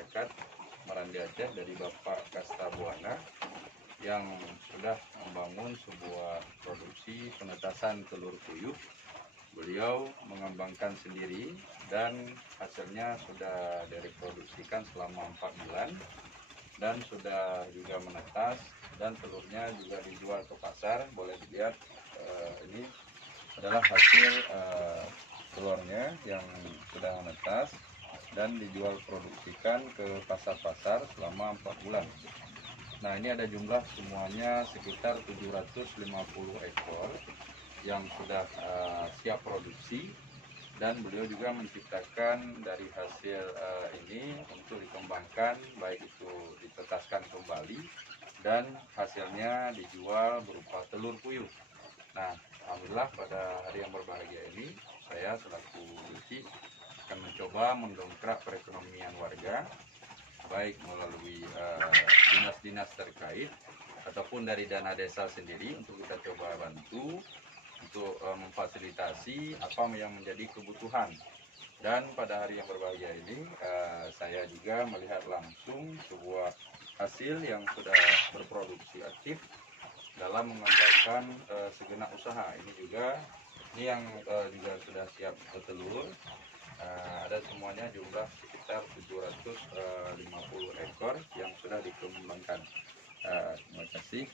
masyarakat Marandi Aceh dari Bapak Kasta Buana yang sudah membangun sebuah produksi penetasan telur puyuh. Beliau mengembangkan sendiri dan hasilnya sudah direproduksikan selama 4 bulan dan sudah juga menetas, dan telurnya juga dijual ke pasar. Boleh dilihat, ini adalah hasil telurnya yang sudah menetas dan dijual produksikan ke pasar-pasar selama 4 bulan. Nah, ini ada jumlah semuanya sekitar 750 ekor yang sudah siap produksi, dan beliau juga menciptakan dari hasil ini untuk dikembangkan, baik itu ditetaskan kembali dan hasilnya dijual berupa telur puyuh. Nah, alhamdulillah pada hari yang berbahagia ini saya selaku Yuti akan mencoba mendongkrak perekonomian warga, baik melalui dinas-dinas terkait ataupun dari dana desa sendiri, untuk kita coba bantu untuk memfasilitasi apa yang menjadi kebutuhan. Dan pada hari yang berbahagia ini saya juga melihat langsung sebuah hasil yang sudah berproduksi aktif dalam mengembangkan segenap usaha. Ini yang juga sudah siap bertelur. Ada semuanya jumlah sekitar 750 ekor yang sudah dikembangkan. Terima kasih.